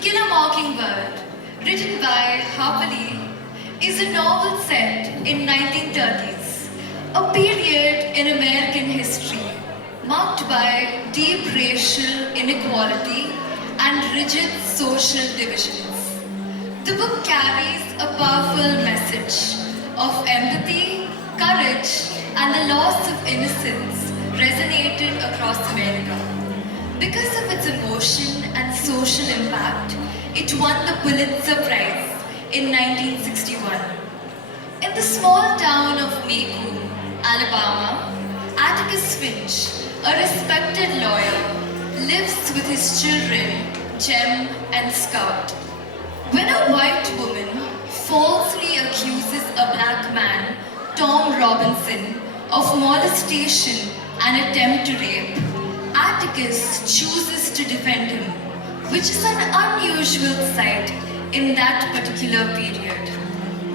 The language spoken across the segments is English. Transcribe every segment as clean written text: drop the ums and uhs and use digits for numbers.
Kill a Mockingbird, written by Harper Lee, is a novel set in 1930s, a period in American history marked by deep racial inequality and rigid social divisions. The book carries a powerful message of empathy, courage, and the loss of innocence resonated across America. Because of its emotion and social impact, it won the Pulitzer Prize in 1961. In the small town of Macomb, Alabama, Atticus Finch, a respected lawyer, lives with his children, Jem and Scout. When a white woman falsely accuses a black man, Tom Robinson, of molestation and attempt to rape, Atticus chooses to defend him, which is an unusual sight in that particular period.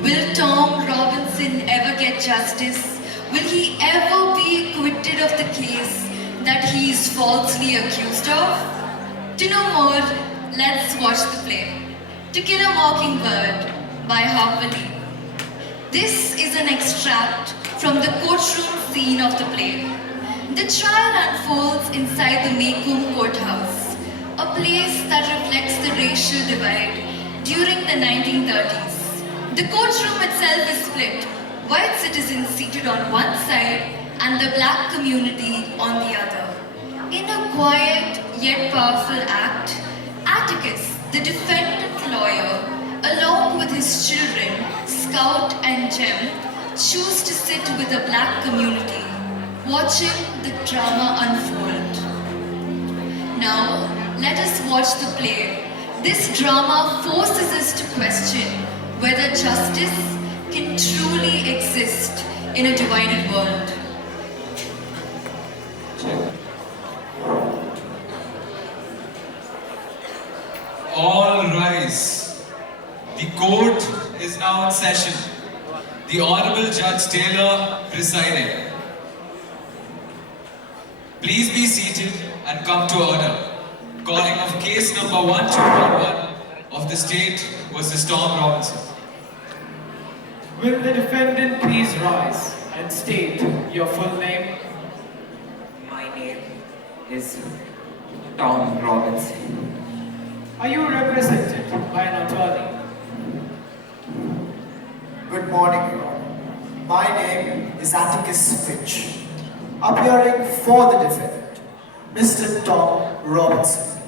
Will Tom Robinson ever get justice? Will he ever be acquitted of the case that he is falsely accused of? To know more, let's watch the play. To Kill a Mockingbird by Harper Lee. This is an extract from the courtroom scene of the play. The trial unfolds inside the Macomb courthouse, a place that reflects the racial divide during the 1930s. The courtroom itself is split, white citizens seated on one side and the black community on the other. In a quiet yet powerful act, Atticus, the defendant lawyer, along with his children, Scout and Jem, choose to sit with the black community, watching the drama unfold. Now, let us watch the play. This drama forces us to question whether justice can truly exist in a divided world. All rise. The court is now in session. The Honorable Judge Taylor presiding. Please be seated and come to order. Calling of case number 1211 of the state versus Tom Robinson. Will the defendant please rise and state your full name? My name is Tom Robinson. Are you represented by an attorney? Good morning, Your Honor. My name is Atticus Finch, appearing for the defendant, Mr. Tom Robinson.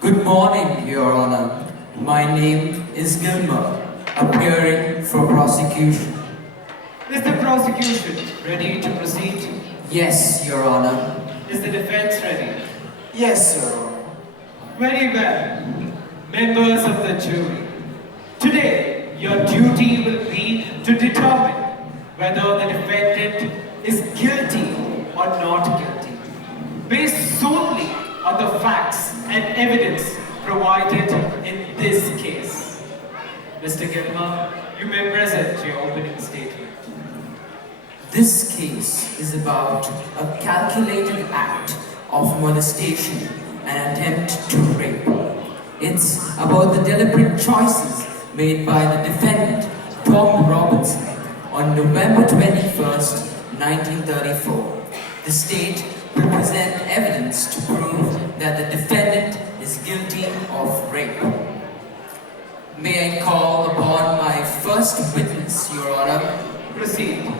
Good morning, Your Honor. My name is Gilmer, appearing for prosecution. Is the prosecution ready to proceed? Yes, Your Honor. Is the defense ready? Yes, Your Honor. Very well. Members of the jury, today your duty will be to determine whether the defendant is guilty or not guilty, based solely on the facts and evidence provided in this case. Mr. Gilmer, you may present your opening statement. This case is about a calculated act of molestation and attempt to rape. It's about the deliberate choices made by the defendant, Tom Robinson, on November 21st, 1934. The state will present evidence to prove that the defendant is guilty of rape. May I call upon my first witness, Your Honor? Proceed.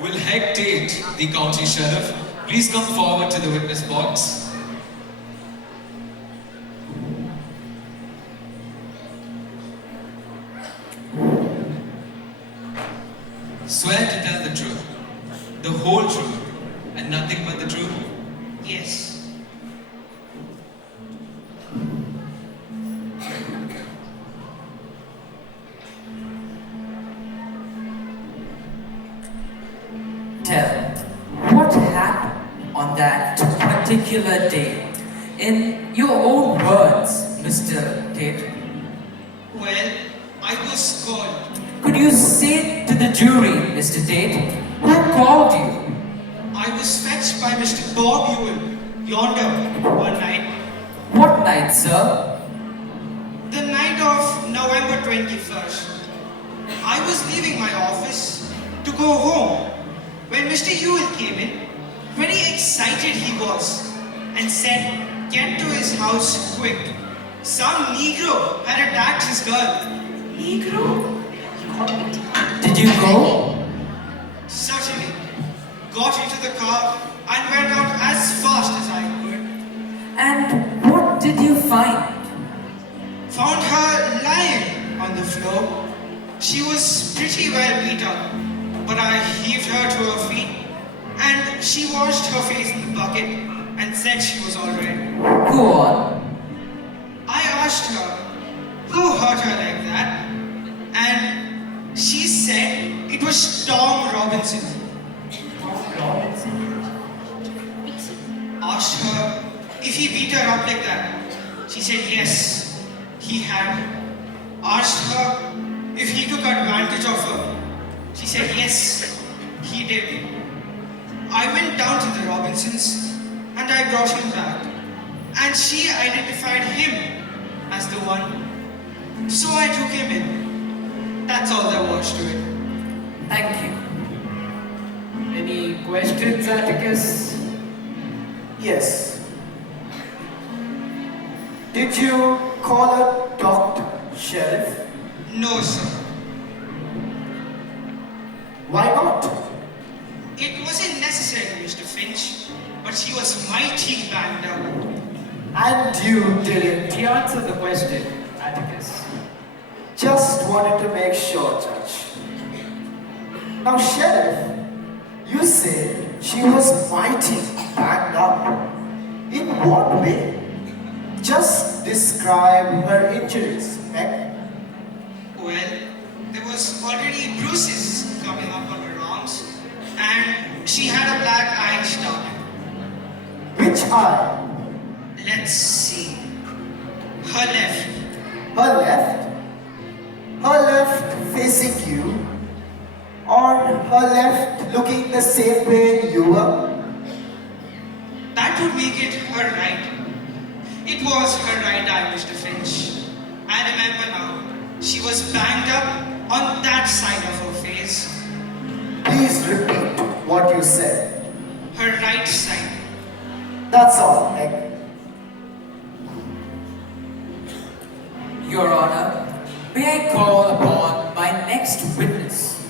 Will Heck Tate, the county sheriff, please come forward to the witness box? Swear to tell the truth, the whole truth, and nothing but the truth? Yes. Tell, what happened on that particular day? In your own words, Mr. Tate. Well, I was called. Could you say to the jury, Mr. Tate, who called you? I was fetched by Mr. Bob Ewell yonder one night. What night, sir? The night of November 21st. I was leaving my office to go home when Mr. Ewell came in. Very excited he was and said, "Get to his house quick. Some Negro had attacked his girl." Negro? Did you go? Certainly. Got into the car and went out as fast as I could. And what did you find? Found her lying on the floor. She was pretty well beat up, but I heaved her to her feet and she washed her face in the bucket and said she was all right. Go on. I asked her who hurt her like that, and she said it was Tom Robinson. Asked her if he beat her up like that. She said yes, he had. Asked her if he took advantage of her. She said yes, he did. I went down to the Robinsons and I brought him back. And she identified him as the one. So I took him in. That's all there was to it. Thank you. Any questions, Atticus? Yes. Did you call a doctor, Sheriff? No, sir. Why not? It wasn't necessary, Mr. Finch, but she was mighty banged up. And you didn't. He answered the question, Atticus. Just wanted to make sure, Judge. Now, Sheriff, you say she was mighty banged up. In what way? Just describe her injuries, Meg. Well, there was already bruises coming up on her arms, and she had a black eye started. Which eye? Let's see. Her left. Her left? Her left facing you? Or her left looking the same way you were? That would make it her right. It was her right eye, Mr. Finch. I remember now. She was banged up on that side of her face. Please repeat what you said. Her right side. That's all, Meg. Your Honor, may I call upon my next witness,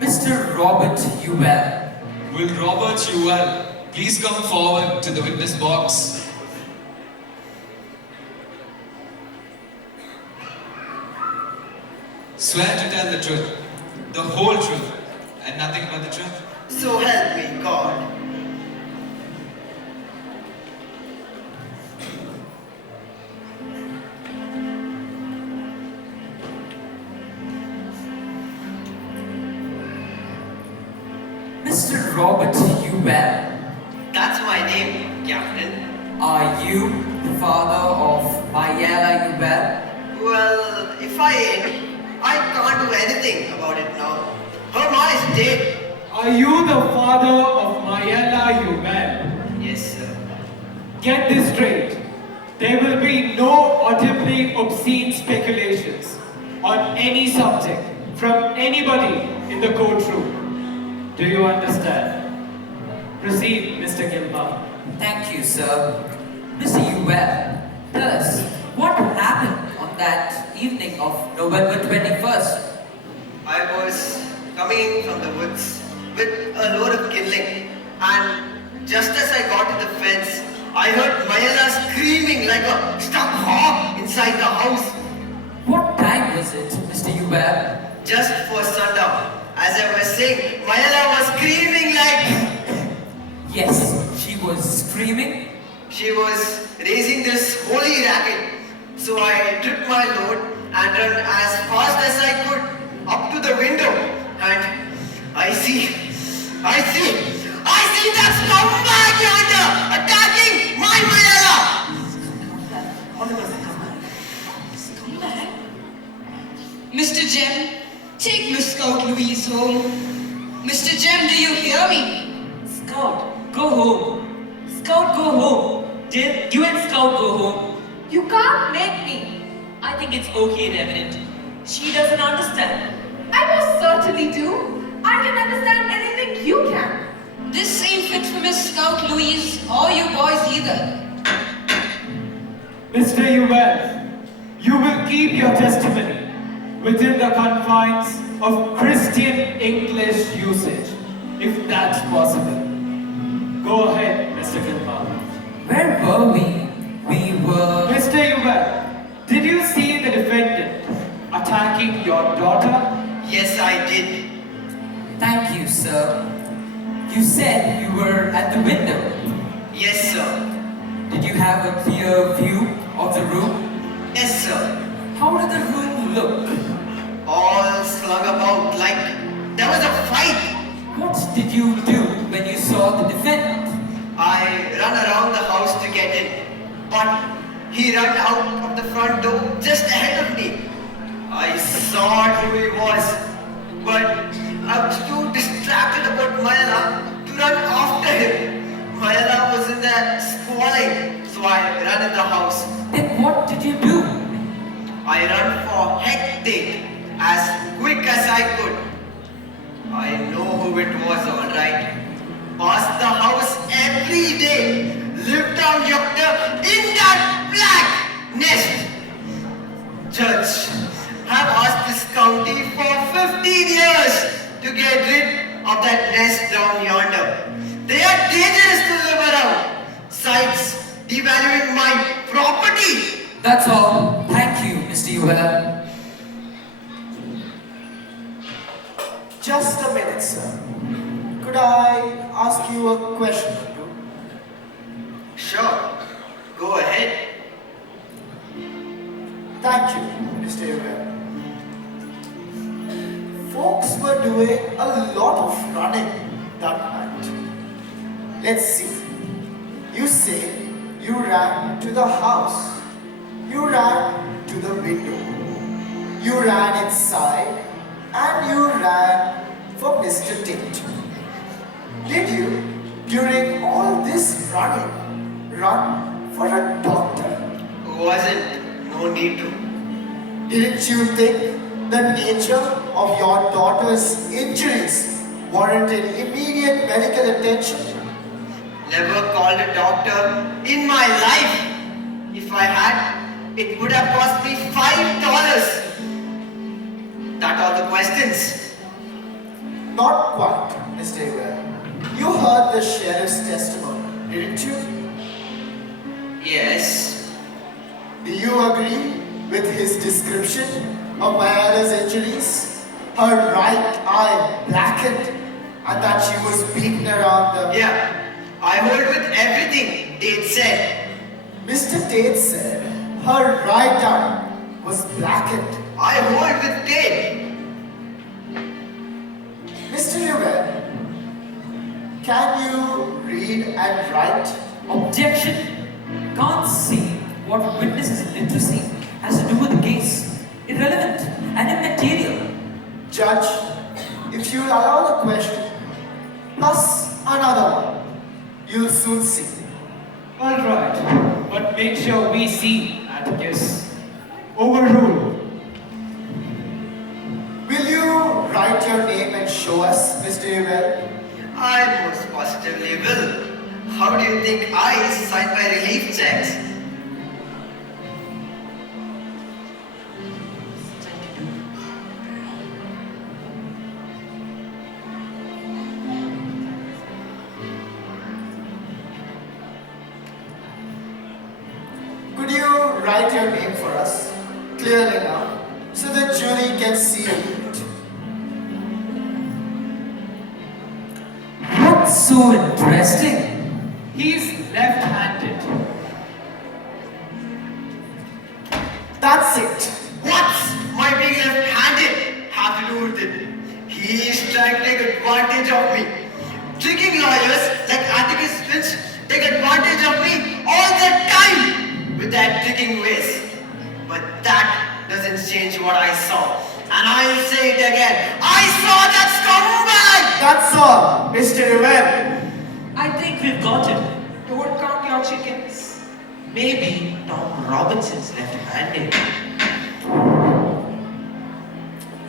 Mr. Robert Ewell. Will Robert Ewell please come forward to the witness box? Swear to tell the truth, the whole truth, and nothing but the truth. So help me God. Mr. Robert Ewell, That's my name, Captain. are you the father of Mayela Ewell? Well, if I ain't, I can't do anything about it now. Her ma is dead. Are you the father of Mayela Ewell? Yes, sir. Get this straight. There will be no audibly obscene speculations on any subject from anybody in the courtroom. Do you understand? Proceed, Mr. Gilmore. Thank you, sir. Mr. Ewell, tell us, what happened on that evening of November 21st? I was coming in from the woods with a load of kindling, and just as I got to the fence, I heard Mayala screaming like a stuck hog inside the house. What time was it, Mr. Ewell? Just for sundown. As I was saying, Mayala was screaming like... Yes, she was screaming. She was raising this holy racket. So I took my load and ran as fast as I could up to the window. And I see that scumbag yonder attacking my Mayala. Mr. Jem, take Miss Scout Louise home. Mr. Jem, do you hear me? Scout, go home. Scout, go home. Jem, you and Scout go home. You can't make me. I think it's okay and evident. She doesn't understand. I most certainly do. I can understand anything you can. This ain't fit for Miss Scout Louise or you boys either. Mr. Ewell, you will keep your testimony within the confines of Christian English usage, if that's possible. Go ahead, Mr. Gilmore. Where were we? We were... Mr. Ewell, did you see the defendant attacking your daughter? Yes, I did. Thank you, sir. You said you were at the window. Yes, sir. Did you have a clear view of the room? Yes, sir. How did the room look? All slung about like there was a fight. What did you do when you saw the defendant? I ran around the house to get in, but he ran out of the front door just ahead of me. I saw who he was, but I was too distracted about Mayala to run after him. Mayala was in there squalling, so I ran in the house. Then what did you do? I ran for hectic as quick as I could. I know who it was, alright. Passed the house every day. Lived down yonder in that black nest. Judge, have asked this county for 15 years to get rid of that nest down yonder. They are dangerous to live around. Besides, devaluing my property. That's all. Thank you, Mr. Ewell. Just a minute, sir. Could I ask you a question or two? Sure, go ahead. Thank you, Mr. Ewell. Folks were doing a lot of running that night. Let's see. You say you ran to the house. You ran to the window. You ran inside and you ran for Mr. Tate. Did you, during all this running, run for a doctor? Wasn't, no need to. Didn't you think the nature of your daughter's injuries warranted immediate medical attention? Never called a doctor in my life. If I had, it would have cost me $5. That are the questions. Not quite, Mr. Ewell. You heard the sheriff's testimony, didn't you? Yes. Do you agree with his description of Mayala's injuries? Her right eye blackened and that she was beaten around the... Yeah, I hold with everything Tate said. Mr. Tate said her right eye was blackened. I hold with Tate. Mr. Ewell, can you read and write? Objection. Can't see what witnesses' literacy has to do with the case. Irrelevant and immaterial. Judge, if you'll allow the question, plus another one, you'll soon see. All right, but make sure we see Atticus. Overruled. Will you write your name and show us, Mr. Ewell? I most positively will. How do you think I sign my relief checks? Could you write your name for us, clearly now, so the jury can see it? What's so interesting? He's left-handed. That's it. What's my being left-handed have to do with it? He's trying to take advantage of me. Tricking lawyers like Atticus Finch take advantage of me all the time with that tricking ways. But that doesn't change what I saw. And I'll say it again. I saw that scumbag! That's all, Mr. Ewell. I think we've got him. Don't count your chickens. Maybe Tom Robinson's left-handed.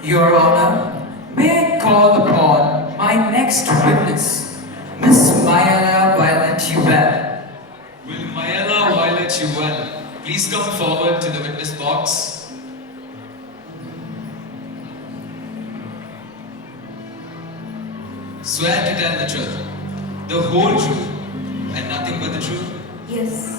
Your Honor, may I call upon my next witness, Miss Mayala Violet. Will Mayala Violet you well please come forward to the witness box? Swear to tell the truth, the whole truth, and nothing but the truth. Yes.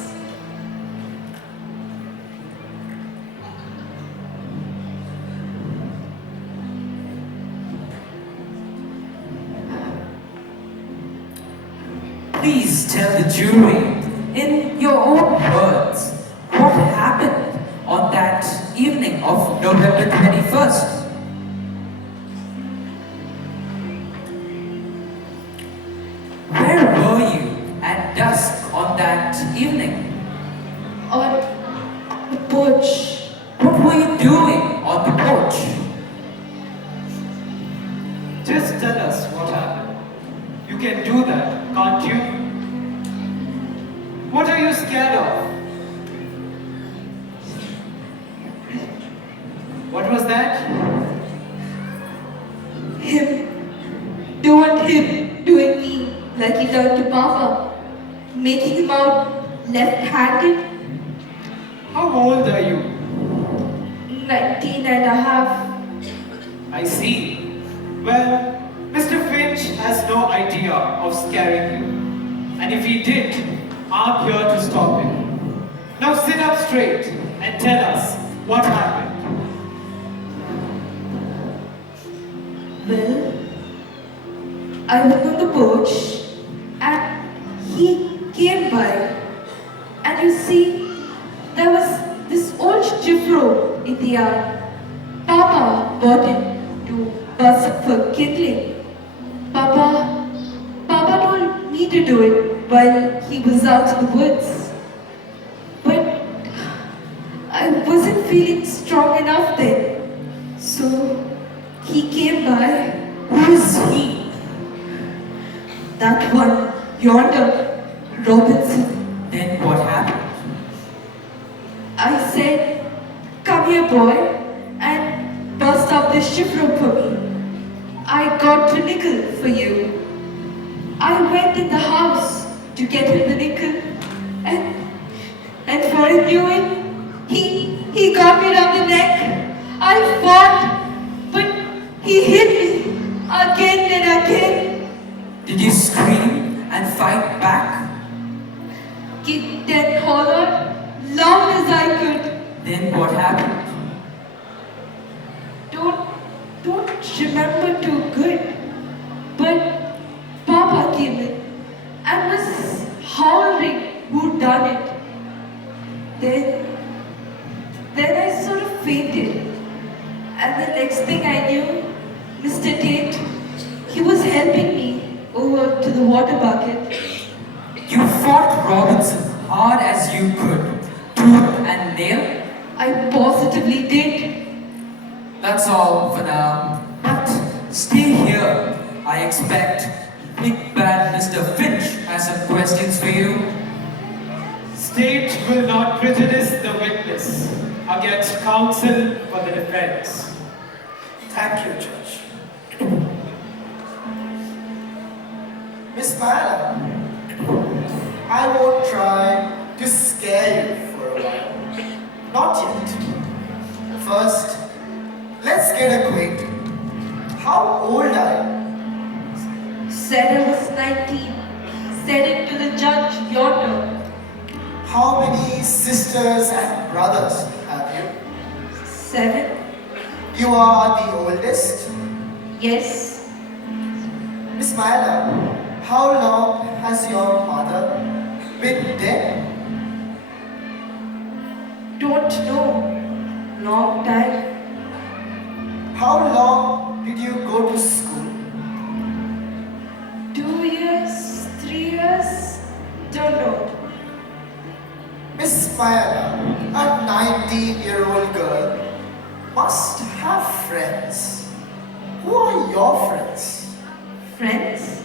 Please tell the jury, in your own words, what happened on that evening of November 21st. Where were you at dusk on that evening? On the porch. What were you doing on the porch? Just tell us what happened. You can do that, can't you? What are you scared of? What was that? Him. Don't him doing me like he done to Papa. Making him out left-handed. How old are you? 19 and a half. I see. Well, Mr. Finch has no idea of scaring you. And if he did, I'm here to stop him. Now sit up straight and tell us what happened. Well, I was on the porch and he came by. And you see, there was this old Jifro in the yard. Papa bought it to bust for kindling. Papa told me to do it while he was out in the woods. But I wasn't feeling strong enough then. So he came by. Who is he? That one yonder, Robinson. Then what happened? I said, come here boy, and bust up this shift room for me. I got the nickel for you. I went in the house to get him the nickel, and for I knew it, he got me around the neck. I fought, but he hit me again and again. Did you scream and fight back? Kicked and hollered long as I could. Then what happened? Don't remember too good, but Papa came in and was howling who done it. Then I sort of fainted, and the next thing I knew, Mr. Tate, he was helping me over to the water bucket. You fought Robinson hard as you could, tooth and nail? I positively did. That's all for now. But stay here. I expect Big Bad Mr. Finch has some questions for you. State will not prejudice the witness against counsel for the defense. Thank you, Judge. Miss Mayala, I won't try to scare you for a while. Not yet. First, let's get acquainted. How old are you? Said I was 19. Said it to the judge yonder. How many sisters and brothers have you? 7. You are the oldest? Yes. Miss Mayala, how long has your mother been dead? Don't know. Long time. How long did you go to school? 2 years, 3 years, don't know. Miss Mayala, a 19-year-old girl, must have friends. Who are your friends? Friends?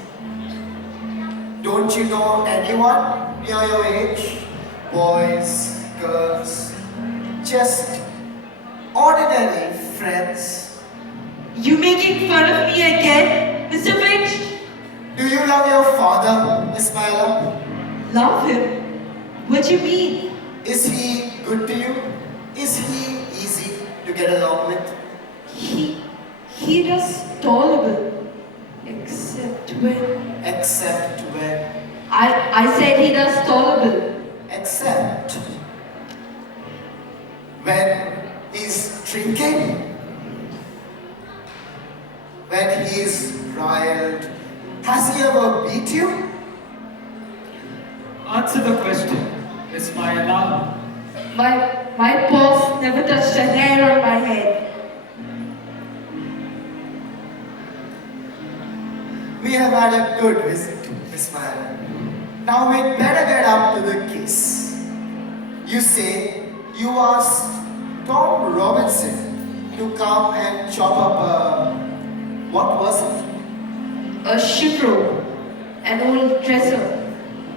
Don't you know anyone near your age? boys, girls, just ordinary friends. You making fun of me again, Mr. Finch? Do you love your father, Miss Myla? Love him? What do you mean? Is he good to you? Is he easy to get along with? He does tolerable. Except when... Except when? I said he does tolerable. Except when he's drinking, when he's riled. Has he ever beat you? Answer the question, Miss Myla. My boss never touched a hair on my head. We have had a good visit, Miss Myla. Now we'd better get up to the case. You say you asked Tom Robinson to come and chop up a... what was it? A shipro, an old dresser.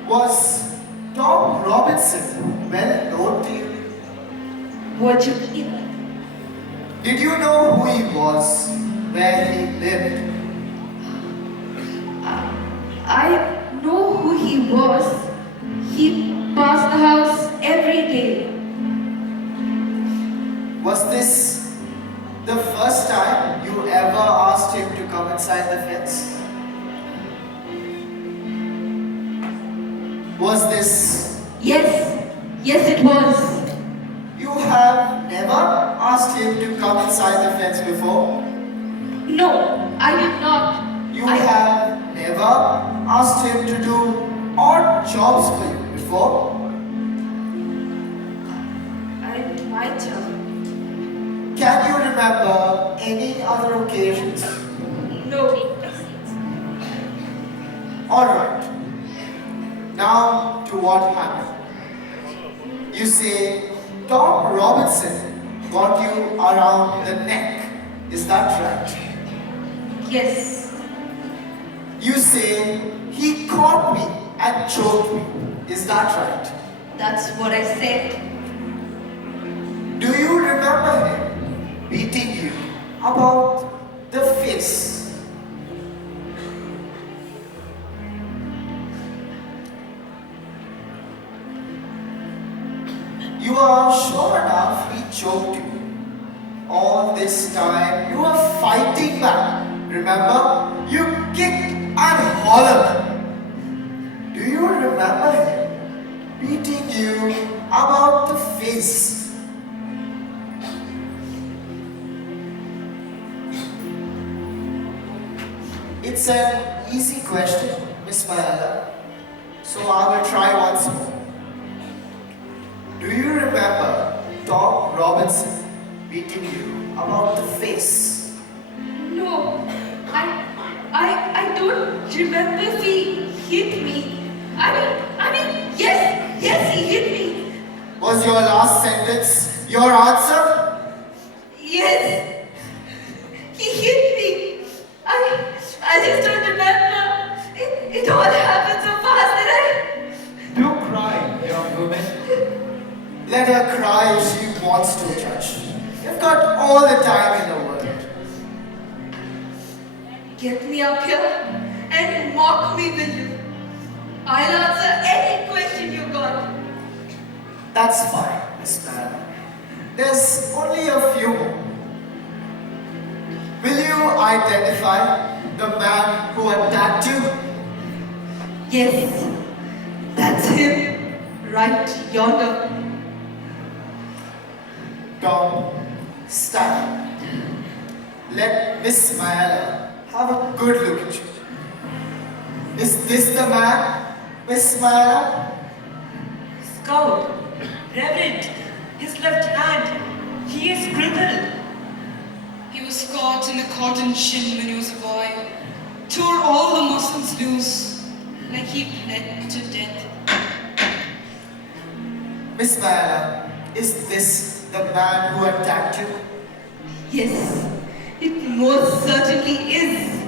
Was Tom Robinson well known to you? What do you mean? Did you know who he was, where he lived? I know who he was. He passed the house every day. Was this the first time you ever asked him to come inside the fence? Was this... Yes, it was. You have never asked him to come inside the fence before? No, I did not. You have never asked him to do odd jobs for you before? I might have. Can you remember any other occasions? No. Alright. Now to what happened. You say Tom Robinson got you around the neck. Is that right? Yes. You say he caught me and choked me. Is that right? That's what I said. Do you remember him beating you about the face? You are sure enough he choked you. All this time you were fighting back. Remember? You kicked and hollered. Do you remember him beating you about the face? It's an easy question, Miss Mayala. So I will try once more. Do you remember Tom Robinson beating you about the face? No, I don't remember if he hit me. I mean, yes, he hit me. Was your last sentence your answer? Yes, he hit me. I just don't remember. It all happened so fast that Don't cry, young woman. Let her cry if she wants to, Judge. You've got all the time in the world. Get me up here and mock me, will you? I'll answer any question you got. That's fine, Miss Madam. There's only a few more. Will you identify the man who attacked you? Yes, that's him, right yonder. Tom, stand. Let Miss Mayala have a good look at you. Is this the man, Miss Mayala? Scout, Reverend, his left hand, he is crippled. He was caught in a cotton shin when he was a boy. Tore all the muscles loose, like he bled to death. Miss Mayala, is this the man who attacked you? Yes, it most certainly is.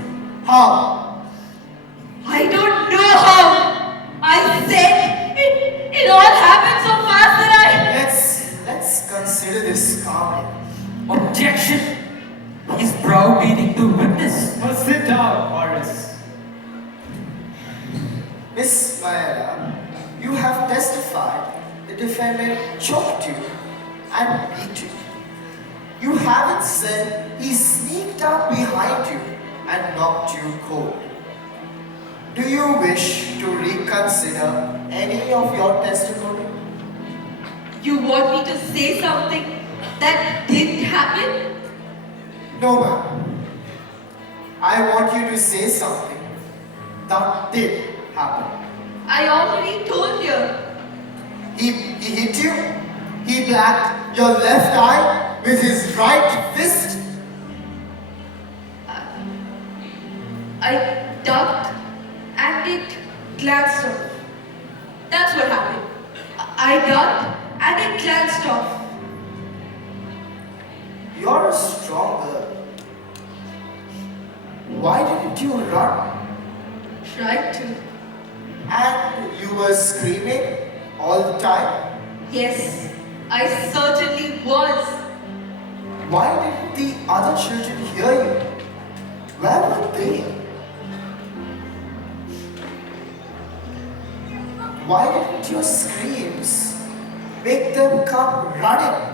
How? I don't know how. I said it all happened so this calmly. Objection! He's browbeating the witness. Well, sit down, Morris. Miss Mayala, you have testified the defendant choked you and beat you. You haven't said he sneaked up behind you and knocked you cold. Do you wish to reconsider any of your testimony? You want me to say something that didn't happen? No, ma'am. I want you to say something that did happen. I already told you. He hit you. He blacked your left eye with his right fist. I ducked and it glanced off. That's what happened. I ducked and it glanced off. You're a strong girl. Why didn't you run? Tried to. And you were screaming all the time? Yes, I certainly was. Why didn't the other children hear you? Where were they? Why didn't your screams make them come running?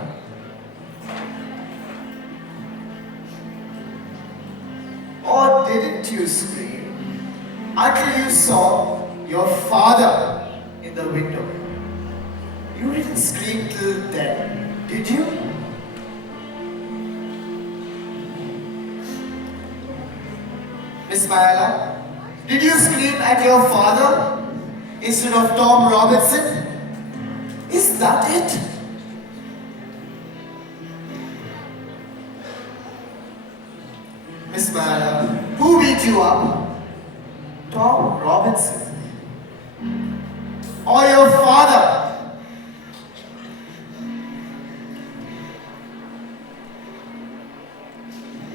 Or didn't you scream until you saw your father in the window? You didn't scream till then, did you? Miss Mayala, did you scream at your father instead of Tom Robinson? Is that it? Miss Mayala, who beat you up? Tom Robinson? Or your father?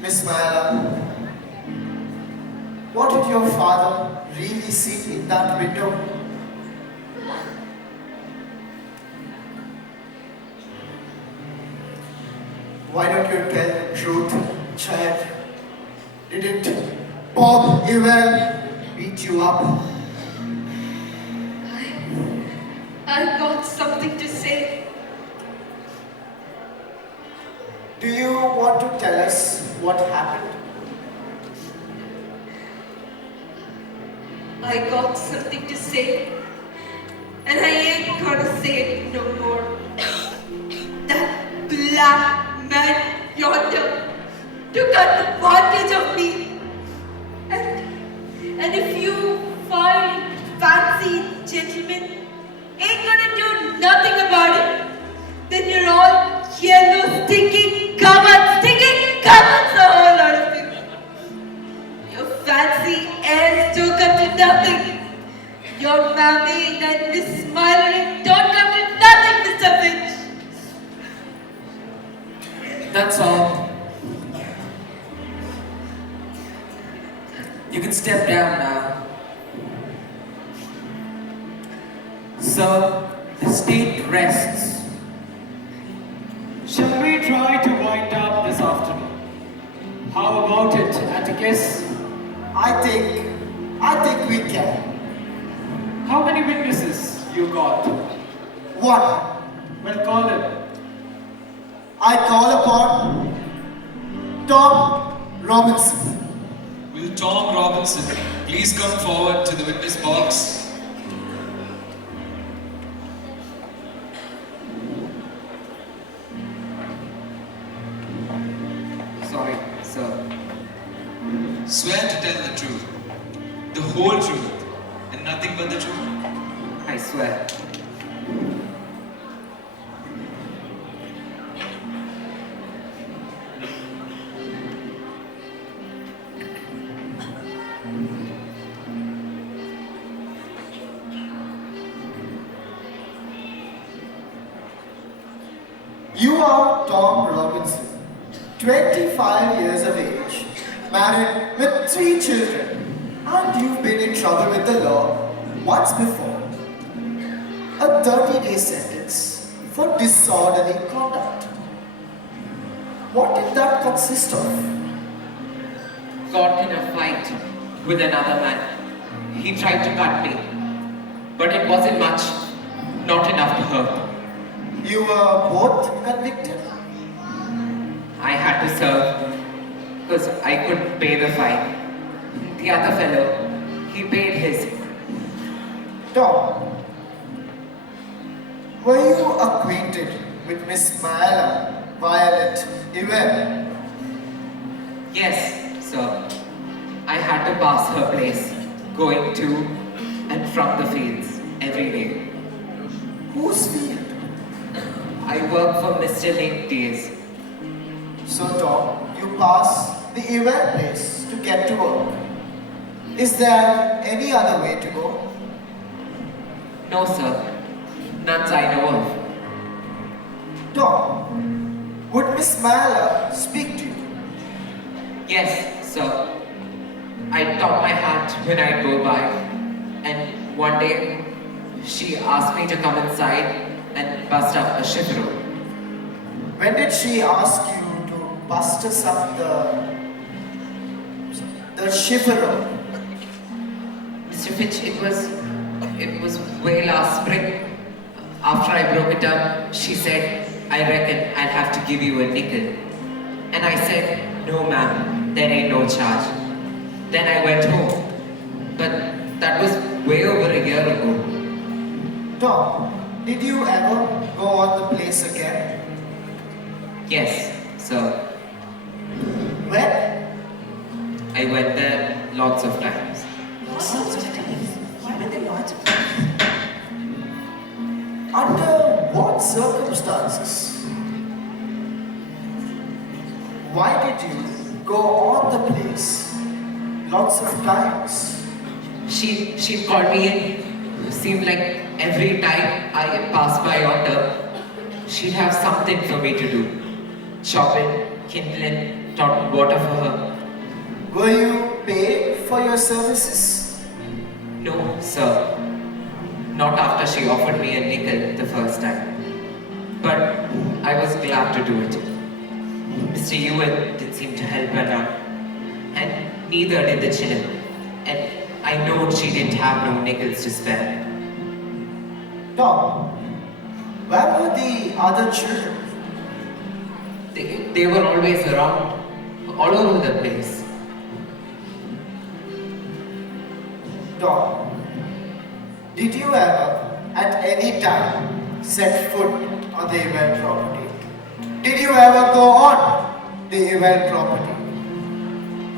Miss Mayala, what did your father really see in that window? Why don't you tell the truth, child? Didn't Bob Ewell beat you up? I got something to say. Do you want to tell us what happened? I got something to say. And I ain't gonna say it no more. That black man yonder took advantage of me. And if you find fancy gentlemen ain't gonna do nothing about it, then you're all yellow, stinking covers, a whole lot of you. Your fancy airs don't come to nothing. Your mammy and Miss Smiling don't come to nothing, Mr. Finch. That's all. You can step down now. Sir, the state rests. Shall we try to wind up this afternoon? How about it, Atticus? I think we can. How many witnesses you got? One, Well, call him. I call upon Tom Robinson. Will Tom Robinson please come forward to the witness box? Sorry, sir. Swear to tell the truth, the whole truth, and nothing but the truth. I swear. You are Tom Robinson, 25 years of age, married with 3 children, and you've been in trouble with the law once before. A 30-day sentence for disorderly conduct. What did that consist of? Got in a fight with another man. He tried to cut me, but it wasn't much, not enough to hurt. You were both convicted? I had to serve because I couldn't pay the fine. The other fellow, he paid his. Tom, were you acquainted with Miss Maela Violet Ewen? Yes, sir. I had to pass her place, going to and from the fields every day. Whose field? I work for Mr. Linktees. So Tom, you pass the Ewen place to get to work. Is there any other way to go? No, sir. None I know of. Tom, would Miss Maela speak to you? Yes, sir. I taught my hat when I go by, and one day she asked me to come inside and bust up a shift room. When did she ask you to bust us up the shiver? Mr. Fitch, it was way last spring. After I broke it up, she said, I reckon I'll have to give you a nickel. And I said, no ma'am, there ain't no charge. Then I went home. But that was way over a year ago. Tom, did you ever go on the place again? Yes, sir. When? I went there lots of times. Under what circumstances? Why did you go on the place lots of times? She called me in. Seemed like every time I passed by yonder, she'd have something for me to do. Chopping, kindling, taught water for her. Were you paid for your services? No, sir. Not after she offered me a nickel the first time. But I was glad to do it. Mr. Ewan didn't seem to help her none. And neither did the children. And I know she didn't have no nickels to spare. Tom, where were the other children? They were always around, all over the place. Tom, did you ever, at any time, set foot on the event property? Did you ever go on the event property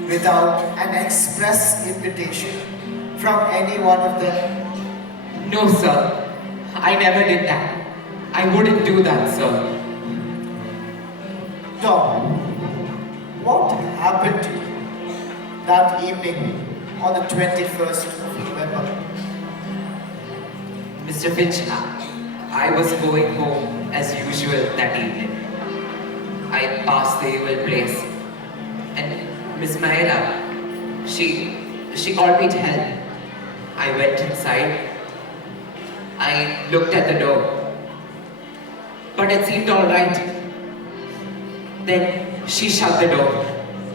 without an express invitation from any one of them? No, sir. I never did that. I wouldn't do that, sir. Tom, what happened to you that evening on the 21st of November? Mr. Finch, I was going home as usual that evening. I passed the evil place, and Miss Maela, she called me to help. I went inside. I looked at the door, but it seemed all right. Then she shut the door,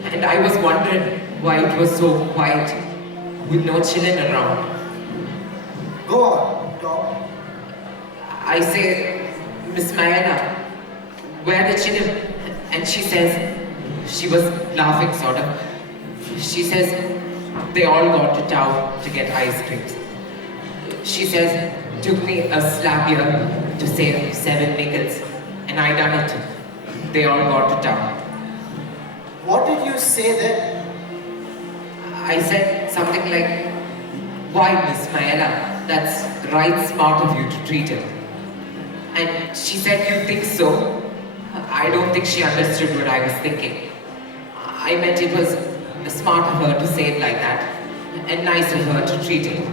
and I was wondering why it was so quiet, with no children around. Go on, Tom. I say, Miss Mayana, where are the children? And she says, she was laughing sort of. She says, they all got to town to get ice creams. She says, took me a slab here to save 7 nickels, and I done it. They all got to town. What did you say then? I said something like, why, Miss Mayana, that's right smart of you to treat him. And she said, you think so? I don't think she understood what I was thinking. I meant it was smart of her to say it like that, and nice of her to treat him.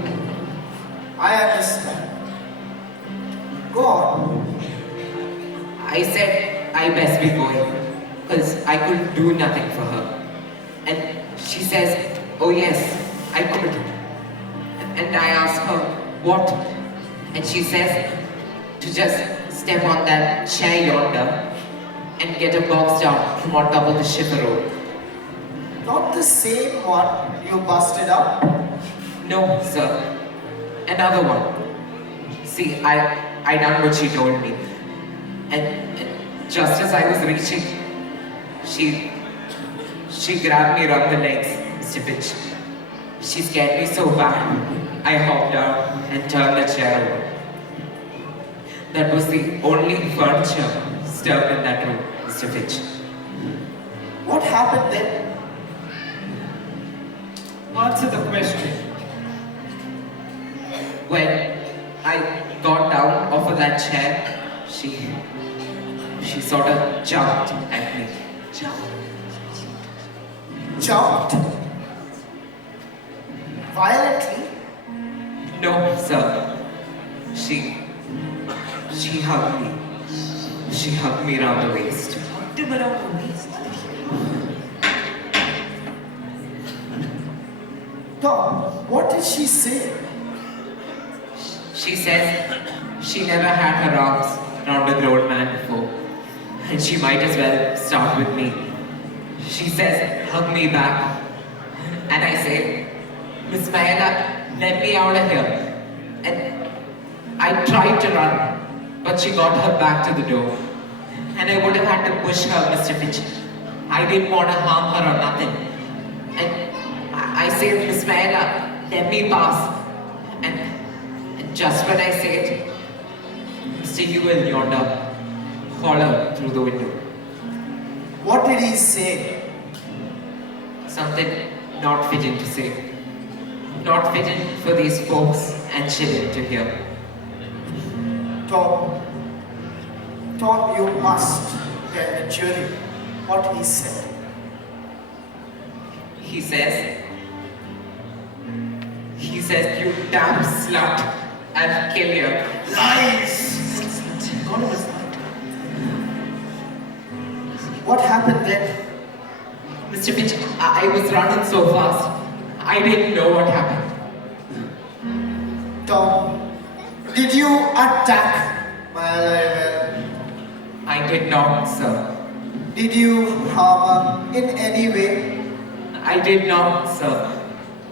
I understand. Go on. I said I best be going, because I couldn't do nothing for her. And she says, oh yes, I could. And I asked her, what? And she says, to just step on that chair yonder, and get a box down from on top of the shipper road. Not the same one you busted up? No, sir. Another one. See, I done what she told me. And just as I was reaching, she grabbed me around the legs, Mr. Fitch. She scared me so bad, I hopped down and turned the chair over. That was the only furniture disturbed in that room, Mr. Fitch. What happened then? Answer the question. When I got down off of that chair, she sort of jumped at me. Jumped? Violently? No, sir. She hugged me. She hugged me around the waist. Tom, what did she say? She says she never had her arms around a grown man before, and she might as well start with me. She says, hug me back. And I say, Miss Mayala, let me out of here. And I tried to run, but she got her back to the door. And I would have had to push her, Mr. Fitch. I didn't want to harm her or nothing. And I said, Miss Mayala, let me pass. And just when I say it, Mr. Ewell yonder hollered through the window. What did he say? Something not fitting to say. Not fitting for these folks and children to hear. Tom, you must tell the jury what he said. He says, you damn slut, I'll kill you. Lies! What happened then? Mr. Fitch, I was running so fast, I didn't know what happened. Tom, did you attack Mayala? I did not, sir. Did you harm her in any way? I did not, sir.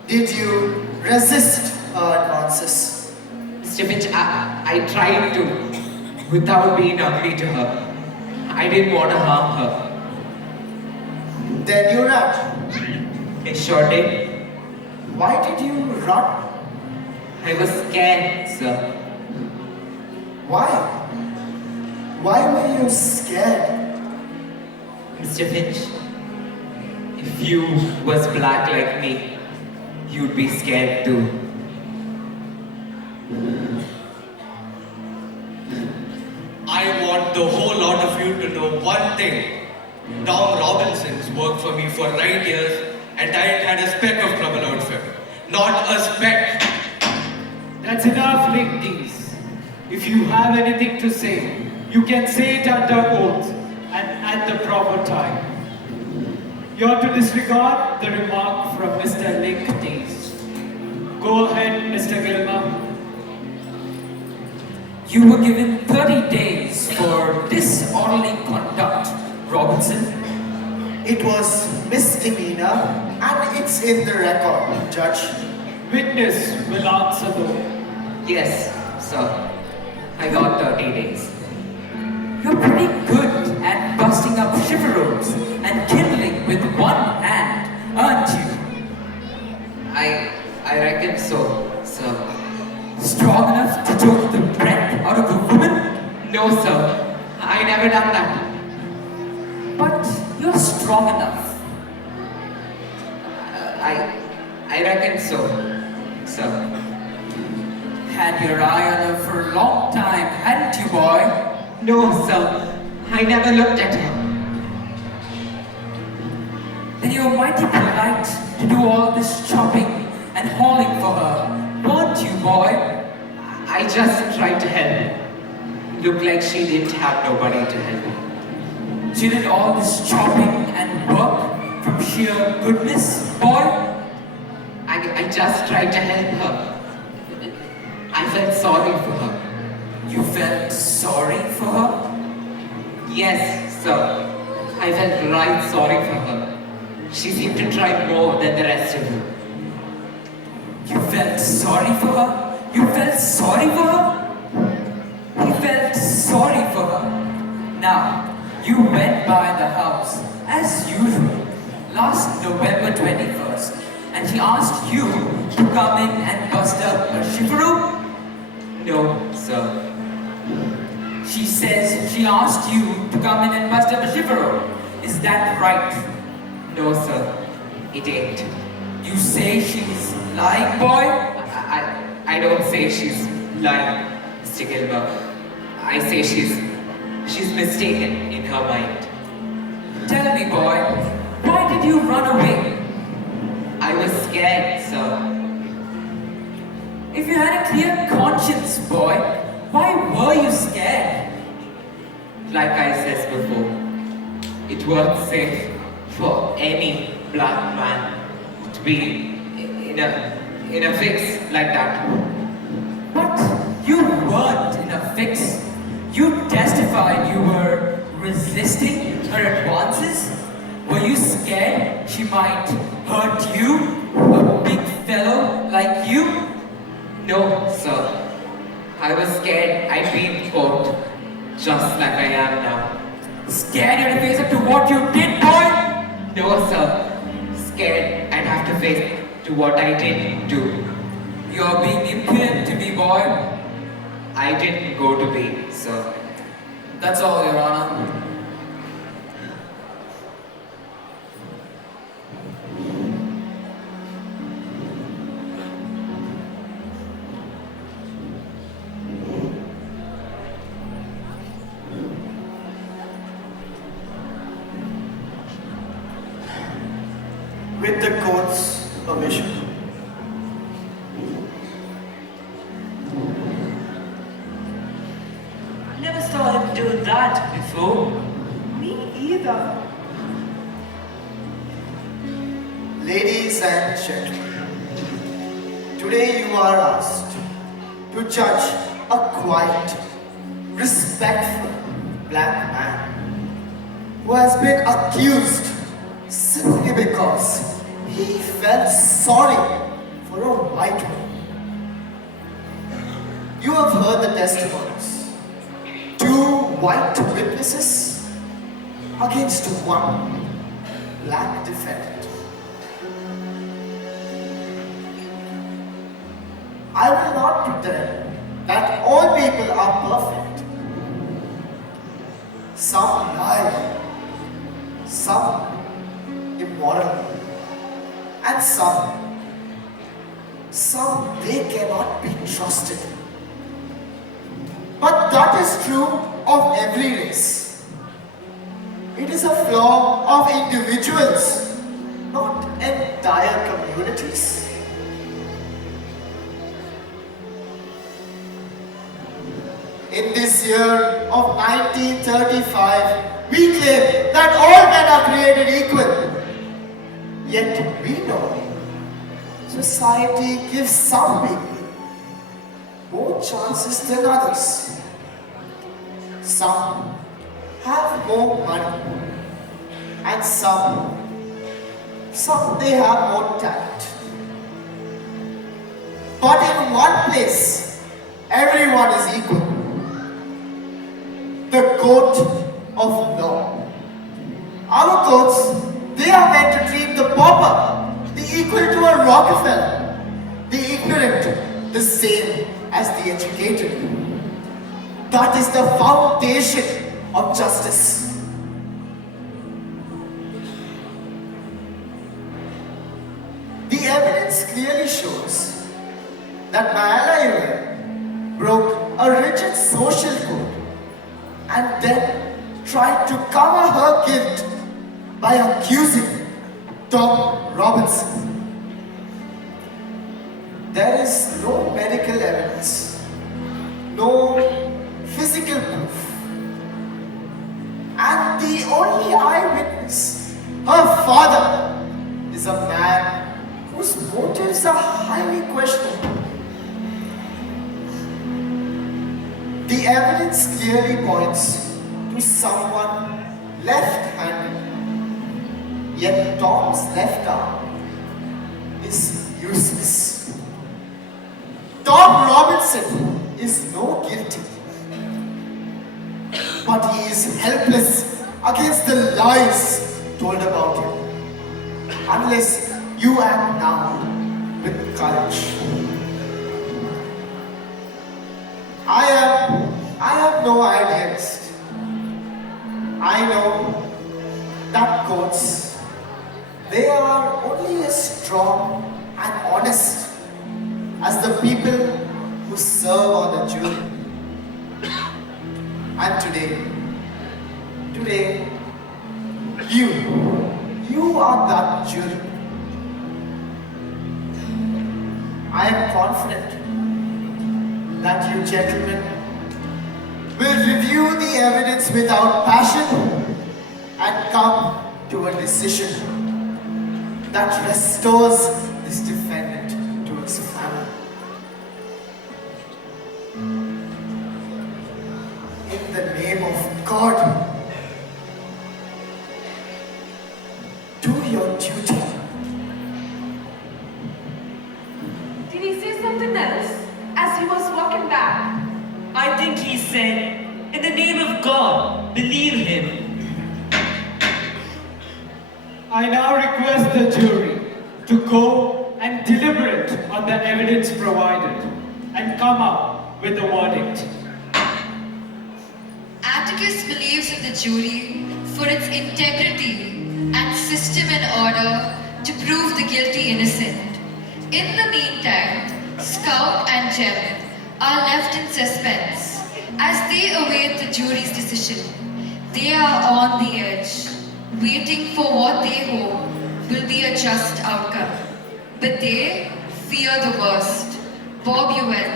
Did you resist her advances? Mr. Fitch, I tried to, without being ugly to her. I didn't want to harm her. Then you ran. I sure did. Why did you run? I was scared, sir. Why? Why were you scared? Mr. Finch, if you was black like me, you'd be scared too. I want the whole lot of you to know one thing. Tom Robinson's worked for me for 9 years and I ain't had a speck of trouble out of him. Not a speck. That's enough, ladies. If you have anything to say, you can say it under oath and at the proper time. You're to disregard the remark from Mr. Link Days. Go ahead, Mr. Gilmer. You were given 30 days for disorderly conduct, Robinson. It was misdemeanor and it's in the record, Judge. Witness will answer though. Yes, sir. I got 30 days. You're pretty good at busting up chivalrons and kindling with one hand, aren't you? I reckon so, sir. Strong enough to choke the breath out of a woman? No, sir. I never done that. But you're strong enough. I reckon so, sir. Had your eye on her for a long time, hadn't you, boy? No, sir. I never looked at her. Then you're mighty polite to do all this chopping and hauling for her, weren't you, boy? I just tried to help. Looked like she didn't have nobody to help. She did all this chopping and work from sheer goodness, boy? I just tried to help her. I felt sorry for her. You felt sorry for her? Yes, sir. I felt right sorry for her. She seemed to try more than the rest of you. You felt sorry for her? You felt sorry for her? He felt sorry for her. Now, you went by the house, as usual, last November 21st, and he asked you to come in and bust up a shiveru? No, sir. She says she asked you to come in and bust up a shiveru. Is that right? No, sir. It ain't. You say she's lying, boy? I don't say she's lying, Mr. Gilbert. I say she's mistaken in her mind. Tell me, boy, why did you run away? I was scared, sir. If you had a clear conscience, boy, why were you scared? Like I said before, it wasn't safe for any black man to be in a fix like that. But you weren't in a fix. You testified you were resisting her advances. Were you scared she might hurt you, a big fellow like you? No, sir. I was scared I'd be in court, just like I am now. Scared you had to face up to what you did, boy? No, sir. Scared I'd have to face to what I didn't do. You're being impudent to me, boy. I didn't go to be, sir. That's all, Your Honor. With the court's permission. Never saw him do that before. Me either. Ladies and gentlemen, today you are asked to judge a quiet, respectful black man who has been accused simply because he felt sorry for a white woman. You have heard the testimonies. 2 white witnesses against 1 black defendant. I will not pretend that all people are perfect. Some lie, some immoral, and some they cannot be trusted. But that is true of every race. It is a flaw of individuals, not entire communities. In this year of 1935, we claim that all men are created equal. Yet we know society gives some people more chances than others. Some have more money, and some they have more talent. But in one place, everyone is equal. The court of law. Our courts, they are meant to treat the pauper, the equal to a Rockefeller, the ignorant, the same as the educated. That is the foundation of justice. The evidence clearly shows that Mayala broke a rigid social code and then tried to cover her guilt by accusing Tom Robinson. There is no medical evidence, no physical proof, and the only eyewitness, her father, is a man whose motives are highly questionable. The evidence clearly points to to someone left-handed. Yet Tom's left arm is useless. Tom Robinson is no guilty, but he is helpless against the lies told about him. Unless you act now with courage. I have no idealist. I know that courts, they are only as strong and honest as the people who serve on the jury. And today, you are that jury. I am confident that you gentlemen will review the evidence without passion and come to a decision that restores this defendant to his family. In the name of God, do your duty. Did he say something else as he was walking back? I think he said, in the name of God, believe him. I now request the jury to go and deliberate on the evidence provided and come up with a verdict. Atticus believes in the jury for its integrity and system and order to prove the guilty innocent. In the meantime, Scout and Jem are left in suspense as they await the jury's decision. They are on the edge, waiting for what they hope will be a just outcome. But they fear the worst. Bob Ewell,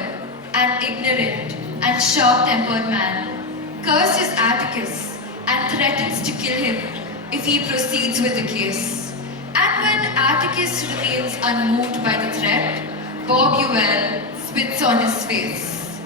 an ignorant and sharp-tempered man, curses Atticus and threatens to kill him if he proceeds with the case. And when Atticus remains unmoved by the threat, Bob Ewell spits on his face.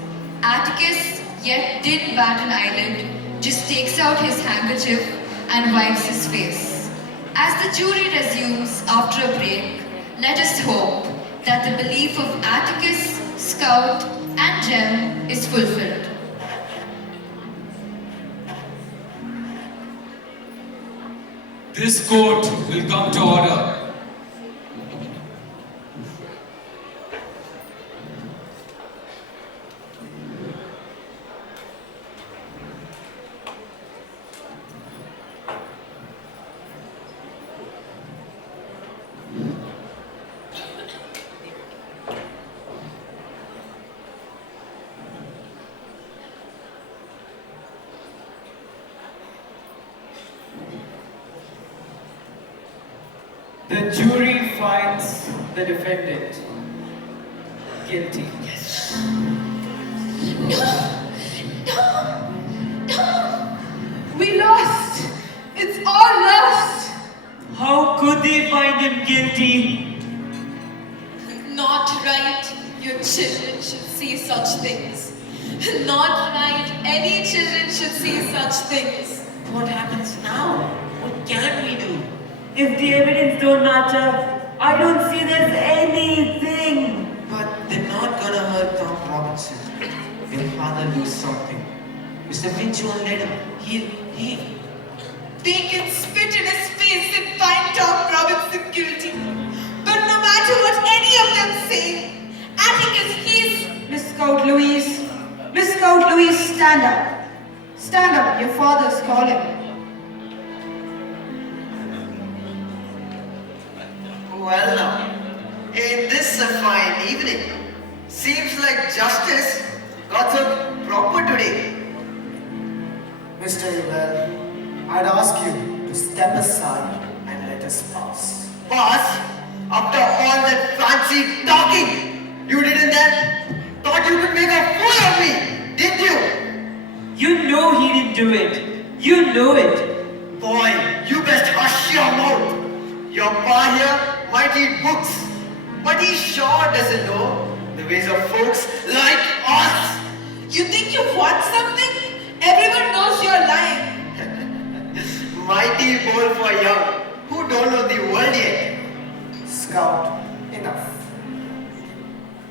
Atticus, yet didn't bat an eyelid, just takes out his handkerchief and wipes his face. As the jury resumes after a break, let us hope that the belief of Atticus, Scout, and Jem is fulfilled. This court will come to order. The jury finds the defendant guilty. No! We lost! It's all lost! How could they find him guilty? Not right. Your children should see such things. Not right. Any children should see such things. What happens now? What can we do? If the evidence don't matter, I don't see there's anything. But they're not gonna hurt Tom Robinson. Your father knows something. Mr. Vincent won't let him. They can spit in his face and find Tom Robinson guilty. But no matter what any of them say, Atticus, he's... Miss Scout Louise. Miss Scout Louise, stand up. Stand up, your father's calling. Well now, in this fine evening, seems like justice got so proper today. Mr. Ewell, I'd ask you to step aside and let us pass. Boss, after all that fancy talking, you didn't then? Thought you could make a fool of me, didn't you? You know he didn't do it. You know it. Boy, you best hush your mouth. Your pa here might read books, but he sure doesn't know the ways of folks like us. You think you've won something? Everyone knows you're lying. mighty bowl for young who don't know the world yet. Scout, enough.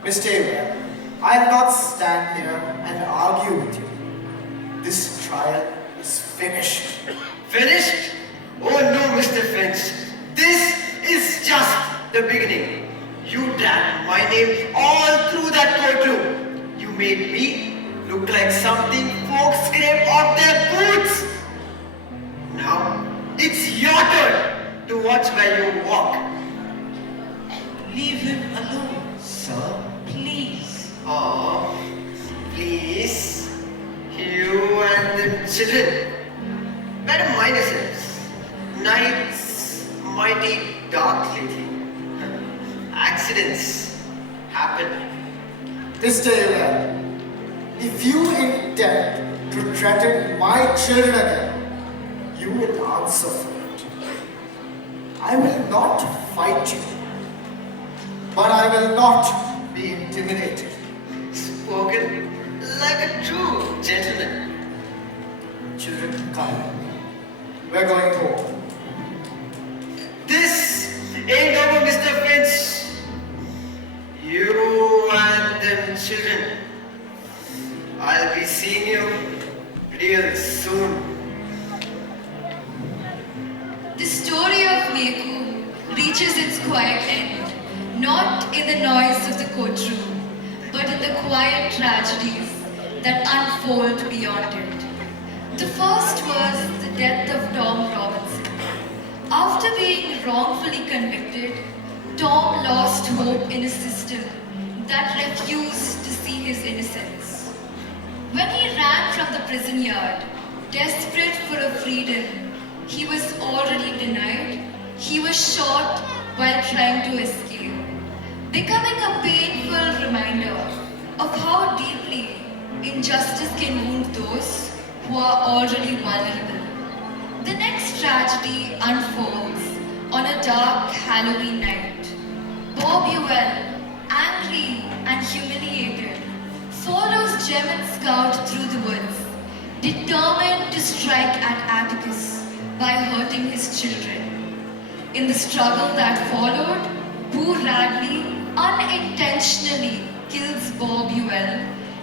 Mr. Abraham, I'll not stand here and argue with you. This trial is finished. Finished? Oh no, Mr. Finch. This is just the beginning. You dragged my name all through that courtroom. You made me look like something folks scrape off their boots. Now, it's your turn to watch where you walk. Leave him alone, sir. Please. Oh, please. You and the children. Better mind yourselves. Nights mighty dark lately. Accidents happen. Mr. Abraham, if you intend to threaten my children again, you will answer for it. I will not fight you, but I will not be intimidated. Spoken like a true gentleman. Children, come. We're going home. This ain't over, Mr. Finch. You and them children. I'll be seeing you real soon. The story of Meku reaches its quiet end, not in the noise of the courtroom, but in the quiet tragedies that unfold beyond it. The first was the death of Tom Robinson. After being wrongfully convicted, Tom lost hope in a system that refused to see his innocence. When he ran from the prison yard, desperate for a freedom he was already denied, he was shot while trying to escape, becoming a painful reminder of how deeply injustice can wound those who are already vulnerable. The next tragedy unfolds on a dark Halloween night. Bob Ewell, angry and humiliated, follows Jem and Scout through the woods, determined to strike at Atticus by hurting his children. In the struggle that followed, Boo Radley unintentionally kills Bob Ewell,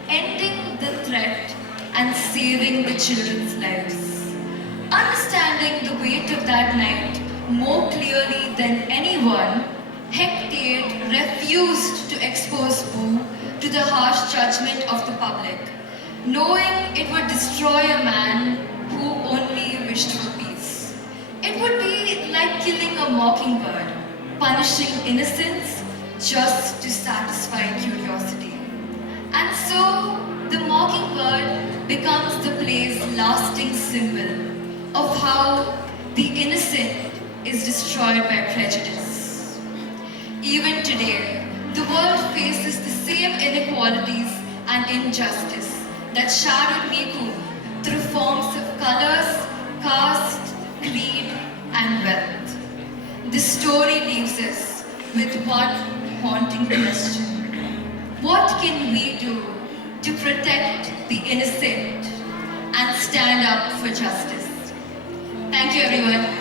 ending the threat and saving the children's lives. Understanding the weight of that night more clearly than anyone, Hecate refused to expose Boo to the harsh judgment of the public, knowing it would destroy a man who only wished for peace. It would be like killing a mockingbird, punishing innocence just to satisfy curiosity. And so, the mockingbird becomes the play's lasting symbol of how the innocent is destroyed by prejudice. Even today, the world faces the same inequalities and injustice that shadowed Meku through forms of colors, caste, creed, and wealth. This story leaves us with one haunting question. What can we do to protect the innocent and stand up for justice? Thank you, everyone.